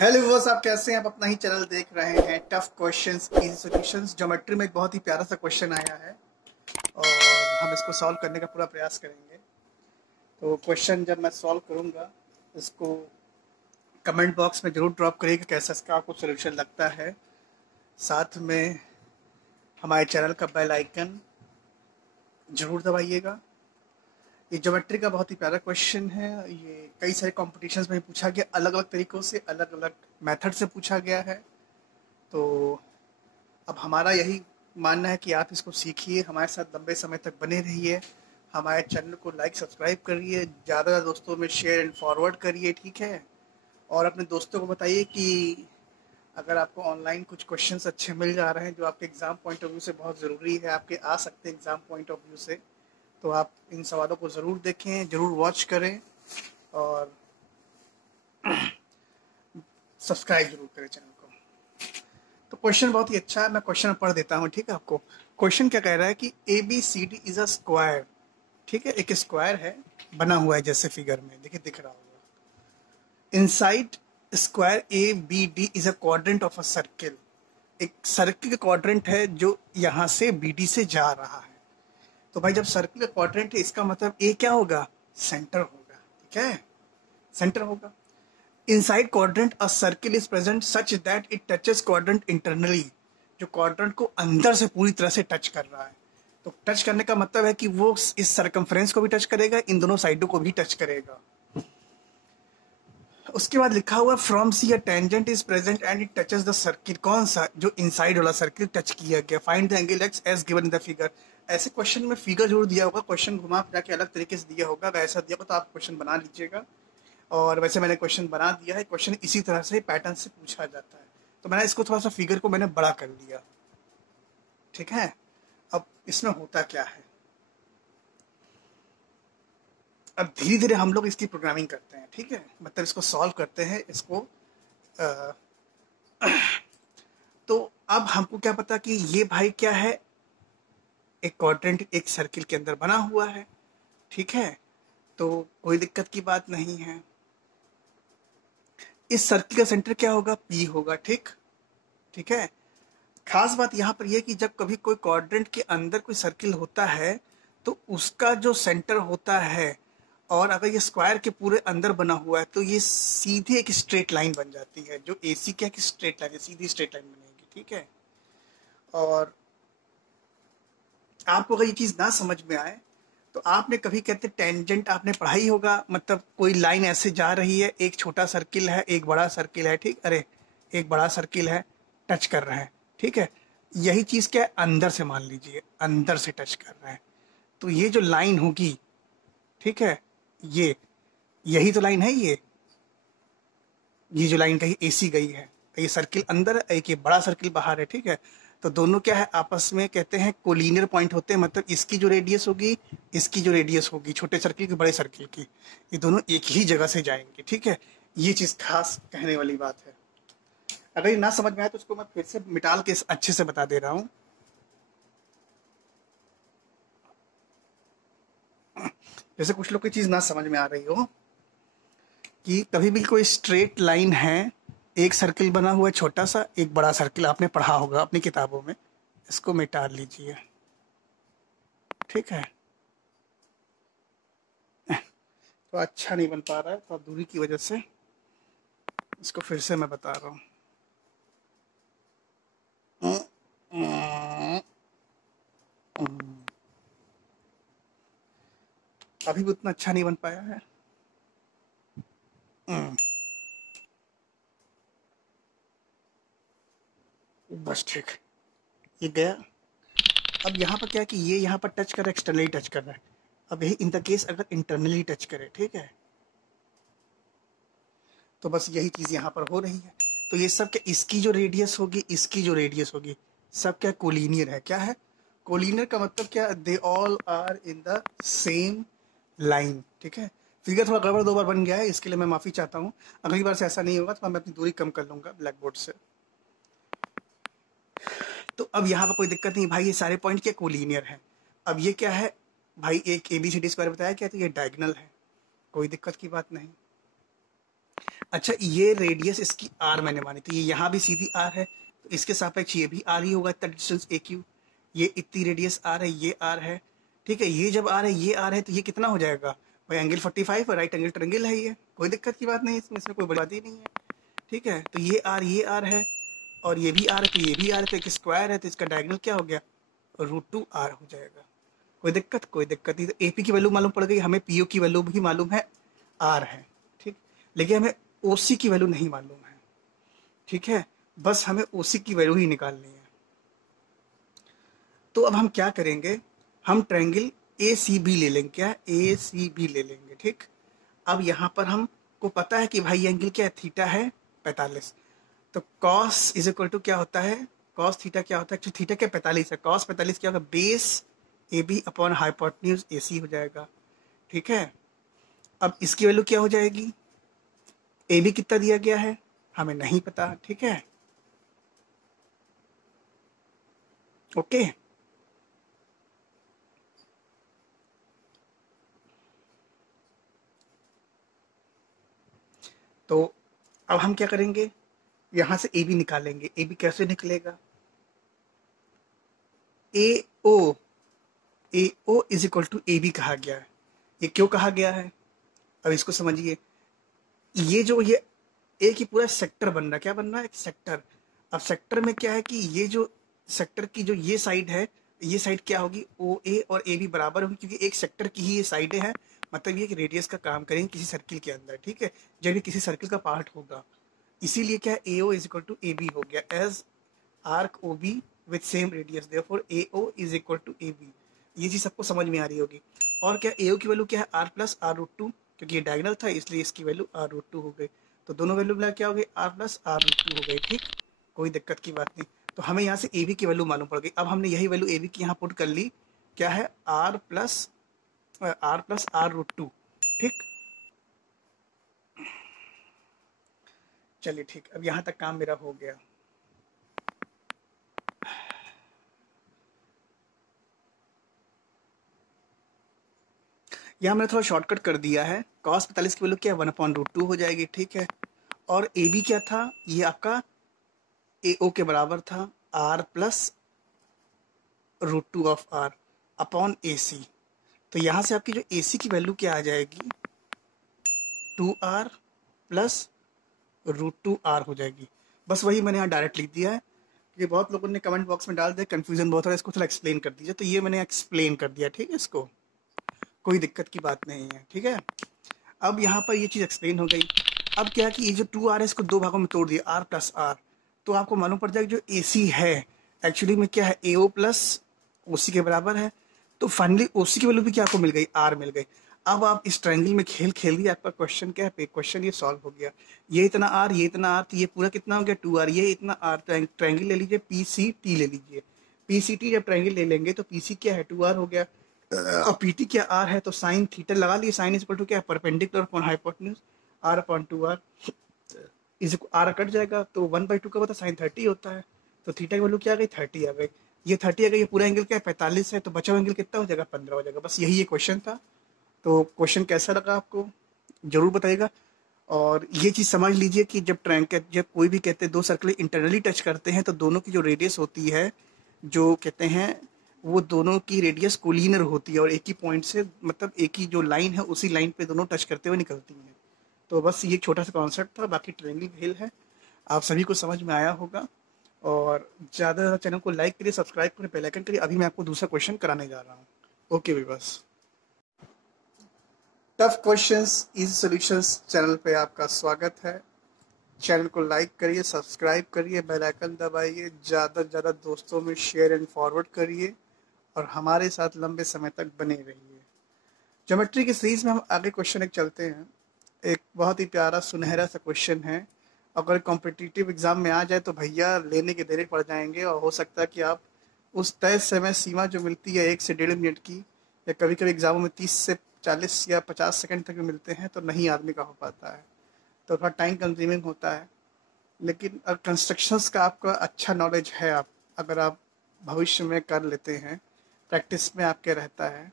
Hello viewers, आप कैसे हैं? आप अपना ही चैनल देख रहे हैं tough questions easy solutions. Geometry में एक बहुत ही प्यारा सा क्वेश्चन आया है और हम इसको सॉल्व करने का पूरा प्रयास करेंगे। तो क्वेश्चन जब मैं सॉल्व करूंगा, इसको कमेंट बॉक्स में जरूर ड्रॉप करिएगा कैसा इसका आपको सोल्यूशन लगता है। साथ में हमारे चैनल का बेल आइकन जरूर दबाइएगा। ये ज्योमेट्री का बहुत ही प्यारा क्वेश्चन है। ये कई सारे कॉम्पिटिशन्स में पूछा गया, अलग अलग तरीक़ों से, अलग अलग मेथड से पूछा गया है। तो अब हमारा यही मानना है कि आप इसको सीखिए, हमारे साथ लंबे समय तक बने रहिए, हमारे चैनल को लाइक सब्सक्राइब करिए, ज़्यादा दोस्तों में शेयर एंड फॉरवर्ड करिए, ठीक है। और अपने दोस्तों को बताइए कि अगर आपको ऑनलाइन कुछ क्वेश्चंस अच्छे मिल जा रहे हैं जो आपके एग्ज़ाम पॉइंट ऑफ व्यू से बहुत ज़रूरी है, आपके आ सकते हैं एग्ज़ाम पॉइंट ऑफ व्यू से, तो आप इन सवालों को ज़रूर देखें, ज़रूर वॉच करें और सब्सक्राइब जरूर करें चैनल को। तो क्वेश्चन बहुत ही अच्छा है, मैं क्वेश्चन पढ़ देता हूँ, ठीक है। आपको क्वेश्चन क्या कह रहा है कि A B C D is a square, ठीक है। एक स्क्वायर है बना हुआ है जैसे फिगर में देखिए दिख रहा होगा। Inside square A B D is a quadrant of a circle. एक सर्किल का क्वाड्रेंट है जो यहाँ से बी डी से जा रहा है। तो भाई जब सर्किल का क्वाड्रेंट है इसका मतलब ए क्या होगा? सेंटर होगा, ठीक है, सेंटर होगा। Inside quadrant a circle is present such that it touches quadrant internally. जो क्वाड्रेंट को अंदर से पूरी तरह से टच कर रहा है। तो टच करने का मतलब है कि वो इस सरकमफ्रेंस को भी टच करेगा, इन दोनों साइडों को भी टच करेगा। उसके बाद लिखा हुआ from C a tangent is present and it touches the circle. कौन सा? जो इनसाइड वाला सर्किल टच किया गया। Find the angle X as given in the figure. ऐसे क्वेश्चन में फिगर जरूर दिया होगा, क्वेश्चन घुमा फिरा के अलग तरीके से दिया होगा। अगर ऐसा दिया होगा तो आप क्वेश्चन बना लीजिएगा। और वैसे मैंने क्वेश्चन बना दिया है। क्वेश्चन इसी तरह से पैटर्न से पूछा जाता है, तो मैंने इसको थोड़ा सा फिगर को मैंने बड़ा कर लिया, ठीक है। अब इसमें होता क्या है, अब धीरे धीरे हम लोग इसकी प्रोग्रामिंग करते हैं, ठीक है, मतलब इसको सॉल्व करते हैं इसको। आ, तो अब हमको क्या पता कि ये भाई क्या है, एक क्वाड्रेंट एक सर्किल के अंदर बना हुआ है, ठीक है। तो कोई दिक्कत की बात नहीं है। इस सर्किल का सेंटर क्या होगा? पी होगा, ठीक, ठीक है। खास बात यहाँ पर यह कि जब कभी कोई क्वाड्रेंट के अंदर कोई सर्किल होता है तो उसका जो सेंटर होता है, और अगर ये स्क्वायर के पूरे अंदर बना हुआ है तो ये सीधे एक स्ट्रेट लाइन बन जाती है। जो एसी क्या कि स्ट्रेट लाइन है, सीधी स्ट्रेट लाइन बनेगी, ठीक है। और आपको अगर ये चीज़ ना समझ में आए तो आपने कभी कहते टेंजेंट आपने पढ़ाई होगा, मतलब कोई लाइन ऐसे जा रही है, एक छोटा सर्किल है एक बड़ा सर्किल है, ठीक, अरे एक बड़ा सर्किल है टच कर रहा है, ठीक है। यही चीज़ क्या है, अंदर से मान लीजिए अंदर से टच कर रहा है, तो ये जो लाइन होगी, ठीक है, ये यही तो लाइन है। ये जो लाइन कहीं एसी गई है, ये सर्किल अंदर है, एक ये बड़ा सर्किल बाहर है, ठीक है। तो दोनों क्या है, आपस में कहते हैं कोलिनियर पॉइंट होते हैं, मतलब इसकी जो रेडियस होगी, इसकी जो रेडियस होगी, छोटे सर्किल की बड़े सर्किल की, ये दोनों एक ही जगह से जाएंगे, ठीक है। ये चीज़ खास कहने वाली बात है। अगर ये ना समझ में आए तो उसको मैं फिर से मिटाल के अच्छे से बता दे रहा हूँ। जैसे कुछ लोग की चीज़ ना समझ में आ रही हो कि कभी भी कोई स्ट्रेट लाइन है, एक सर्किल बना हुआ है छोटा सा, एक बड़ा सर्किल, आपने पढ़ा होगा अपनी किताबों में, इसको मिटा लीजिए, ठीक है। तो अच्छा नहीं बन पा रहा है तो दूरी की वजह से इसको फिर से मैं बता रहा हूँ। अभी भी उतना अच्छा नहीं बन पाया है। बस ठीक, ये गया। अब यहाँ पर क्या है कि ये यहाँ पर टच कर रहा है, एक्सटर्नली टच कर रहा है। अब यही इन द केस अगर इंटरनली टच करे, ठीक है, तो बस यही चीज़ यहाँ पर हो रही है। तो ये सब क्या, इसकी जो रेडियस होगी, इसकी जो रेडियस होगी, सब क्या कोलिनियर है। क्या है कोलिनियर का मतलब? क्या, they all are in the same line, ठीक है। फिगर थोड़ा गड़बड़ दो बार बन गया है, इसके लिए मैं माफ़ी चाहता हूँ। अगली बार से ऐसा नहीं होगा तो मैं अपनी दूरी कम कर लूँगा ब्लैक बोर्ड से। तो अब यहाँ पर कोई दिक्कत नहीं भाई, ये सारे पॉइंट क्या कोलिनियर है। अब ये क्या है भाई, एक ABCD स्क्वायर बताया क्या, तो ये डायगोनल है, कोई दिक्कत की बात नहीं। अच्छा, ये रेडियस इसकी आर मैंने मानी, तो ये यहाँ भी सीधी आर है, तो इसके सापेक्ष ये भी आर ही होगा, इतना डिस्टेंस ए क्यू। ये इतनी रेडियस आर है, ये आर है, ठीक है। ये जब आर है, ये आर है, तो ये कितना हो जाएगा भाई, एंगल 45 है, राइट एंगल ट्रायंगल है ये, कोई दिक्कत की बात नहीं है इसमें कोई बड़ी बात ही नहीं है, ठीक है। तो ये आर है, और ये भी आर है, तो ये भी आर है, तो एक स्क्वायर है, तो इसका डायगोनल क्या हो गया, √2r हो जाएगा। कोई दिक्कत नहीं। तो एपी की वैल्यू मालूम पड़ गई, हमें पीओ की वैल्यू भी मालूम है, आर है, ठीक। लेकिन हमें ओसी की वैल्यू नहीं मालूम है, ठीक है। बस हमें ओसी की वैल्यू ही निकालनी है। तो अब हम क्या करेंगे, हम ट्रायंगल ए सी बी ले लेंगे, क्या ए सी बी ले लेंगे, ठीक। अब यहाँ पर हमको पता है कि भाई एंगल क्या है, थीटा है 45। तो कॉस इज इक्वल टू क्या होता है, कॉस थीटा क्या होता है, एक्चुअली थीटा क्या 45 है, कॉस 45 क्या होगा, base A B upon hypotenuse A C हो जाएगा, ठीक है। अब इसकी वैल्यू क्या हो जाएगी, ए बी कितना दिया गया है हमें नहीं पता, ठीक है, ओके। तो अब हम क्या करेंगे, यहां से ए बी निकालेंगे। ए बी कैसे निकलेगा, A O, A O is equal to A B कहा गया है। ये क्यों कहा गया है, अब इसको समझिए। ये जो ये एक ही पूरा सेक्टर बन रहा है, क्या बन रहा है, एक सेक्टर। अब सेक्टर में क्या है कि ये जो सेक्टर की जो ये साइड है, ये साइड क्या होगी, ओ ए और ए बी बराबर होगी, क्योंकि एक सेक्टर की ही ये साइडें हैं। मतलब ये कि रेडियस का काम करेंगे किसी सर्किल के अंदर, ठीक है, जब ये किसी सर्किल का पार्ट होगा। इसीलिए क्या है, A O is equal to A B हो गया, as arc O B with same radius, therefore A O is equal to A B. ये चीज सबको समझ में आ रही होगी। और क्या, ए ओ की वैल्यू क्या है, आर प्लस आर√2, क्योंकि ये डायगोनल था इसलिए इसकी वैल्यू आर√2 हो गई। तो दोनों वैल्यू मिला क्या हो गई, आर प्लस आर√2 हो गई, ठीक। कोई दिक्कत की बात नहीं। तो हमें यहाँ से ए बी की वैल्यू मालूम पड़ गई। अब हमने यही वैल्यू ए बी की यहाँ पुट कर ली, क्या है, आर प्लस आर√2, ठीक। चलिए ठीक, अब यहाँ तक काम मेरा हो गया। यहाँ मैंने थोड़ा शॉर्टकट कर दिया है, cos 45 की वैल्यू क्या है, 1/√2 हो जाएगी, ठीक है। और ए बी क्या था, ये आपका ए ओ के बराबर था, r plus √2 of r upon A C. तो यहाँ से आपकी जो ए सी की वैल्यू क्या आ जाएगी, 2r प्लस √2r हो जाएगी। बस वही मैंने यहाँ डायरेक्ट लिख दिया है। ये बहुत लोगों ने कमेंट बॉक्स में डाल दिया, कन्फ्यूजन बहुत हो रहा है, इसको थोड़ा एक्सप्लेन कर दीजिए। तो ये मैंने एक्सप्लेन कर दिया, ठीक है, इसको कोई दिक्कत की बात नहीं है, ठीक है। अब यहाँ पर ये चीज़ एक्सप्लेन हो गई। अब क्या है कि ये जो 2r है इसको दो भागों में तोड़ दिया, r प्लस r। तो आपको मालूम पड़ जाएगा जो ए सी है एक्चुअली में क्या है, ए ओ प्लस ओ सी के बराबर है। तो फाइनली ओ सी की वैल्यू भी क्या आपको मिल गई, r मिल गई। अब आप इस ट्रायंगल में खेल खेल दिए, आपका क्वेश्चन क्या है, क्वेश्चन ये सॉल्व हो गया। ये इतना r, ये इतना r, तो ये पूरा कितना हो गया 2r, ये इतना r। ट्रायंगल ले लीजिए, पी सी टी ले लीजिए। पी सी टी जब ट्रायंगल ले लेंगे तो पी सी क्या है 2r हो गया, और पीटी क्या आर है, तो साइन थीटा लगा लिए, साइन इज इक्वल टू क्या है, perpendicular upon hypotenuse, R upon 2r is R cut जाएगा, तो 1/2 का होता है साइन 30 होता है। तो थीटा की वैल्यू क्या आ गई, 30 आ गई। ये 30 आ गई, ये पूरा एंगल क्या है 45 है, तो बचा हुआ एंगल कितना हो जाएगा, 15 हो जाएगा। बस यही ये क्वेश्चन था। तो क्वेश्चन कैसा लगा आपको जरूर बताइएगा। और ये चीज़ समझ लीजिए कि जब कोई भी कहते हैं दो सर्कल इंटरनली टच करते हैं, तो दोनों की जो रेडियस होती है, जो कहते हैं वो दोनों की रेडियस कोलिनियर होती है, और एक ही पॉइंट से, मतलब एक ही जो लाइन है उसी लाइन पे दोनों टच करते हुए निकलती हैं। तो बस ये छोटा सा कॉन्सेप्ट था, बाकी ट्रायंगल खेल है, आप सभी को समझ में आया होगा। और ज़्यादा से ज़्यादा चैनल को लाइक करिए, सब्सक्राइब करिए, बेल आइकन करिए। अभी मैं आपको दूसरा क्वेश्चन कराने जा रहा हूँ। ओके भी बस। Tough questions easy solutions channel पे आपका स्वागत है। चैनल को लाइक करिए, सब्सक्राइब करिए, बेल आइकन दबाइए, ज़्यादा से ज़्यादा दोस्तों में शेयर एंड फॉरवर्ड करिए, और हमारे साथ लंबे समय तक बने रहिए। ज्योमेट्री की सीरीज में हम आगे क्वेश्चन एक चलते हैं। एक बहुत ही प्यारा सुनहरा सा क्वेश्चन है, अगर कॉम्पिटिटिव एग्जाम में आ जाए तो भैया लेने के देने पड़ जाएंगे, और हो सकता है कि आप उस तय समय सीमा जो मिलती है 1 से 1.5 मिनट की, या कभी कभी एग्जामों में 30 से 40 या 50 सेकंड तक भी मिलते हैं, तो नहीं आदमी का हो पाता है, तो थोड़ा टाइम कंज्यूमिंग होता है। लेकिन अगर कंस्ट्रक्शंस का आपका अच्छा नॉलेज है, आप अगर आप भविष्य में कर लेते हैं, प्रैक्टिस में आपके रहता है,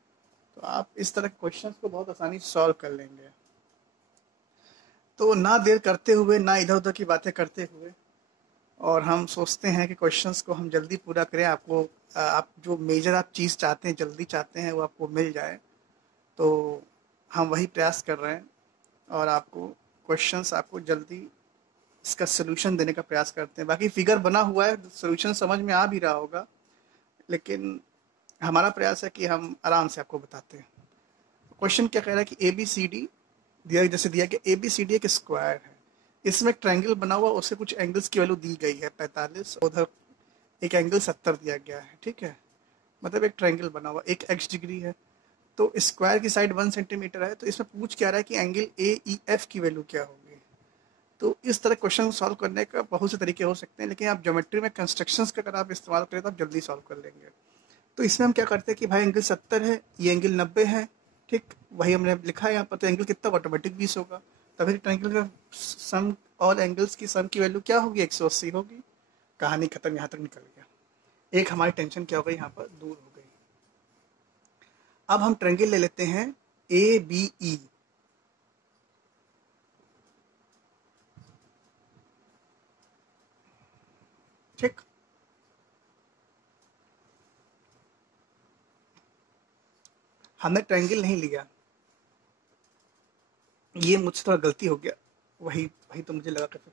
तो आप इस तरह के क्वेश्चंस को बहुत आसानी से सॉल्व कर लेंगे। तो ना देर करते हुए, ना इधर उधर की बातें करते हुए, और हम सोचते हैं कि क्वेश्चंस को हम जल्दी पूरा करें, आपको आप जो मेजर आप चीज़ चाहते हैं, जल्दी चाहते हैं, वो आपको मिल जाए। तो हम वही प्रयास कर रहे हैं और आपको क्वेश्चंस आपको जल्दी इसका सोल्यूशन देने का प्रयास करते हैं। बाकी फिगर बना हुआ है, सोल्यूशन समझ में आ भी रहा होगा, लेकिन हमारा प्रयास है कि हम आराम से आपको बताते हैं। क्वेश्चन क्या कह रहा है कि ए बी सी डी दिया, जैसे दिया कि ए बी सी डी एक स्क्वायर है, इसमें एक ट्रायंगल बना हुआ, उससे कुछ एंगल्स की वैल्यू दी गई है 45, उधर एक एंगल 70 दिया गया है, ठीक है। मतलब एक ट्रायंगल बना हुआ, एक x डिग्री है, तो स्क्वायर की साइड 1 सेंटीमीटर है, तो इसमें पूछ क्या रहा है कि एंगल ए ई एफ की वैल्यू क्या होगी। तो इस तरह क्वेश्चन सॉल्व करने का बहुत से तरीके हो सकते हैं, लेकिन आप ज्योमेट्री में कंस्ट्रक्शंस का अगर आप इस्तेमाल करें तो आप जल्दी सॉल्व कर लेंगे। तो इसमें हम क्या करते हैं कि भाई एंगल 70 है, ये एंगल 90 है, ठीक, वही हमने लिखा है यहाँ पर। तो एंगल कितना ऑटोमेटिक 20 होगा, तभी ट्रायंगल का सम, ऑल एंगल्स की सम की वैल्यू क्या होगी, 180 होगी। कहानी खत्म, यहाँ तक निकल गया। एक हमारी टेंशन क्या हो गई, यहाँ पर दूर हो गई। अब हम ट्रायंगल ले लेते हैं ए बी ई, ठीक। हमने ट्रायंगल नहीं लिया, ये मुझसे थोड़ा गलती हो गया, वही वही तो मुझे लगा करते।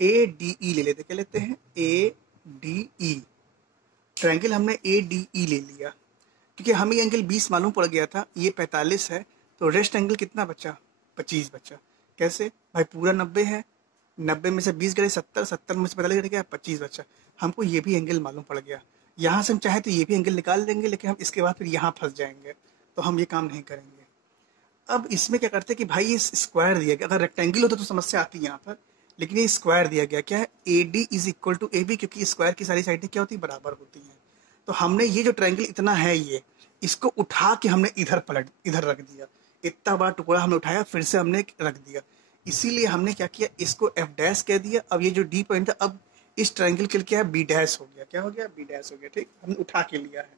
ए डी ई ले लेते, क्या लेते हैं, ए डी ई। ट्रायंगल हमने ए डी ई ले लिया, क्योंकि हमें ये एंगल 20 मालूम पड़ गया था, ये 45 है, तो रेस्ट एंगल कितना बचा, 25 बचा। कैसे भाई, पूरा 90 है, 90 में से 20 गए 70, 70 में से 45 गए क्या, 25 बचा। हमको ये भी एंगल मालूम पड़ गया, यहाँ से हम चाहे तो ये भी एंगल निकाल लेंगे, लेकिन हम इसके बाद फिर यहाँ फंस जाएंगे, तो हम ये काम नहीं करेंगे। अब इसमें क्या करते हैं कि भाई ये स्क्वायर दिया गया, अगर रेक्टेंगल होता तो समस्या आती है यहाँ पर, लेकिन ये स्क्वायर दिया गया, क्या है, A D is equal to A B, क्योंकि स्क्वायर की सारी साइडें क्या होती है, बराबर होती हैं। तो हमने ये जो ट्रायंगल इतना है, ये इसको उठा के हमने इधर रख दिया, इतना बड़ा टुकड़ा हमने उठाया, फिर से हमने रख दिया। इसीलिए हमने क्या किया, इसको एफ डैश कह दिया। अब ये जो डी पॉइंट था, अब इस ट्रायंगल के लिए क्या है, बी डैश हो गया, क्या हो गया, बी डैश हो गया, ठीक, हमने उठा के लिया है।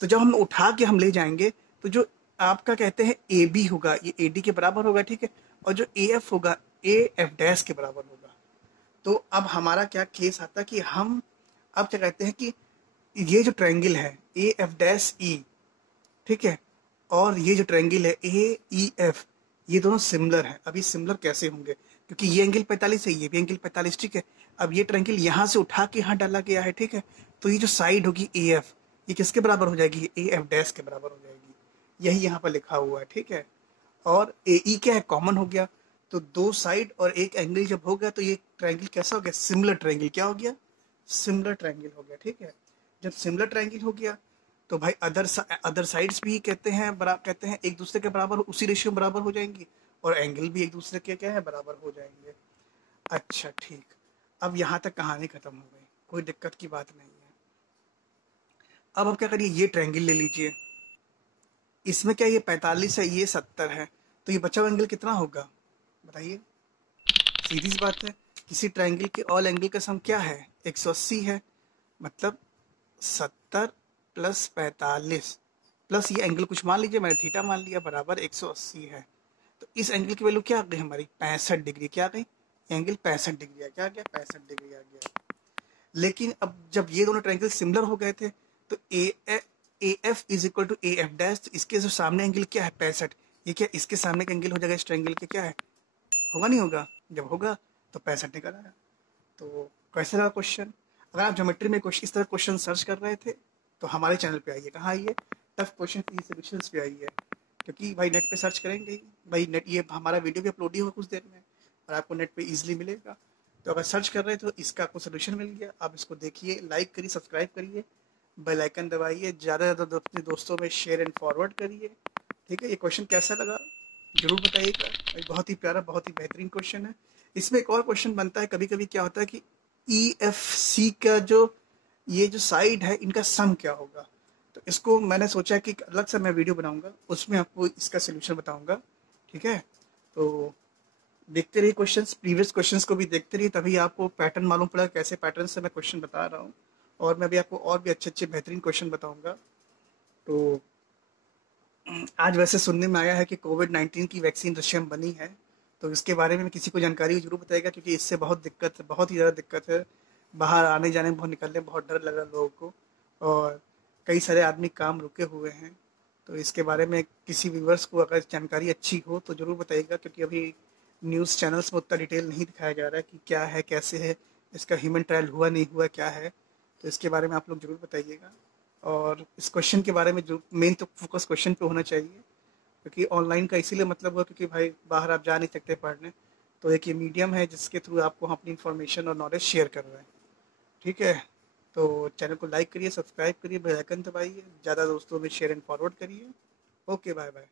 तो जब हम उठा के हम ले जाएंगे, तो जो आपका कहते हैं ए बी होगा, ये ए डी के बराबर होगा, ठीक है, और जो ए एफ होगा, ए एफ डैश के बराबर होगा। तो अब हमारा क्या केस आता है कि हम अब क्या कहते हैं कि ये जो ट्रायंगल है ए एफ डैश ई, ठीक है, और ये जो ट्रायंगल है ए ई एफ, ये दोनों सिमिलर हैं। अभी सिमिलर कैसे होंगे, क्योंकि ये एंगल 45 है, ये भी एंगल 45, ठीक है। अब ये ट्रायंगल यहाँ से उठा के यहाँ डाला गया है, ठीक है, तो ये जो साइड होगी ए एफ, ये किसके बराबर हो जाएगी, ए एफ डैश के बराबर हो जाएगी, यही यहाँ पर लिखा हुआ है, ठीक है। और ए ई क्या है, कॉमन हो गया, तो दो साइड और एक एंगल जब हो गया, तो ये ट्रायंगल कैसा हो गया, सिमिलर ट्रायंगल, क्या हो गया, सिमिलर ट्रायंगल हो गया, ठीक है। जब सिमिलर ट्रायंगल हो गया, तो भाई अदर साइड्स भी कहते हैं कहते हैं एक दूसरे के बराबर, उसी रेशियो में बराबर हो जाएंगी, और एंगल भी एक दूसरे के क्या है, बराबर हो जाएंगे। अच्छा ठीक, अब यहाँ तक कहानी खत्म हो गई, कोई दिक्कत की बात नहीं है। अब आप क्या करिए, ये ट्रायंगल ले लीजिए, इसमें क्या ये 45 है, ये 70 है, तो ये बचा हुआ एंगल कितना होगा, बताइए। सीधी सी बात है, किसी ट्रायंगल के ऑल एंगल का सम क्या है, 180 है, मतलब 70 प्लस 45 प्लस ये एंगल कुछ मान लीजिए, मैंने थीटा मान लिया, बराबर 180 है। तो इस एंगल की वैल्यू क्या आ गई हमारी, 65 डिग्री, क्या आ गई, एंगल 65 डिग्री आ, क्या आ गया, 65 डिग्री आ गया। लेकिन अब जब ये दोनों ट्रायंगल सिमिलर हो गए थे, तो A F is equal to A F dash, तो इसके जो सामने एंगल क्या है, 65, ये क्या इसके सामने का एंगल हो जाएगा इस ट्रायंगल के, क्या है, होगा नहीं होगा, जब होगा तो 65 निकल आया। तो कैसे रहा क्वेश्चन। अगर आप ज्योमेट्री में इस तरह क्वेश्चन सर्च कर रहे थे, तो हमारे चैनल पे आइए, कहाँ आइए, टफ क्वेश्चन की सॉल्यूशंस पे आइए, क्योंकि भाई नेट पे सर्च करेंगे ही, भाई नेट, ये हमारा वीडियो भी अपलोड ही होगा कुछ देर में, और आपको नेट पे इजीली मिलेगा। तो अगर सर्च कर रहे हैं तो इसका आपको सोल्यूशन मिल गया, आप इसको देखिए, लाइक करिए, सब्सक्राइब करिए, बेल आइकन दबाइए, ज़्यादा से ज़्यादा अपने दोस्तों में शेयर एंड फॉरवर्ड करिए, ठीक है। ये क्वेश्चन कैसा लगा जरूर बताइएगा, बहुत ही प्यारा, बहुत ही बेहतरीन क्वेश्चन है। इसमें एक और क्वेश्चन बनता है, कभी कभी क्या होता है कि ई एफ सी का जो ये जो साइड है, इनका सम क्या होगा। तो इसको मैंने सोचा कि अलग से मैं वीडियो बनाऊंगा, उसमें आपको इसका सोल्यूशन बताऊंगा, ठीक है। तो देखते रहिए क्वेश्चंस, प्रीवियस क्वेश्चंस को भी देखते रहिए, तभी आपको पैटर्न मालूम पड़ा कैसे पैटर्न से मैं क्वेश्चन बता रहा हूँ, और मैं भी आपको और भी अच्छे अच्छे बेहतरीन क्वेश्चन बताऊंगा। तो आज वैसे सुनने में आया है कि कोविड-19 की वैक्सीन रशिया में बनी है, तो इसके बारे में किसी को जानकारी ज़रूर बताइएगा, क्योंकि इससे बहुत दिक्कत है, बहुत ही ज़्यादा दिक्कत है। बाहर आने जाने में, बहुत निकलने में बहुत डर लग रहा है लोगों को, और कई सारे आदमी काम रुके हुए हैं। तो इसके बारे में किसी व्यूवर्स को अगर जानकारी अच्छी हो तो ज़रूर बताइएगा, क्योंकि अभी न्यूज़ चैनल्स में उतना डिटेल नहीं दिखाया जा रहा है कि क्या है, कैसे है, इसका ह्यूमन ट्रायल हुआ नहीं हुआ, क्या है। तो इसके बारे में आप लोग ज़रूर बताइएगा। और इस क्वेश्चन के बारे में जो मेन तो फोकस क्वेश्चन पे होना चाहिए, क्योंकि ऑनलाइन का इसीलिए मतलब हुआ क्योंकि भाई बाहर आप जा नहीं सकते पढ़ने, तो एक ये मीडियम है जिसके थ्रू आपको हम अपनी इन्फॉर्मेशन और नॉलेज शेयर कर रहे हैं। ठीक है, तो चैनल को लाइक करिए, सब्सक्राइब करिए, बेल आइकन दबाइए, ज़्यादा दोस्तों में शेयर एंड फॉरवर्ड करिए। Okay, bye bye.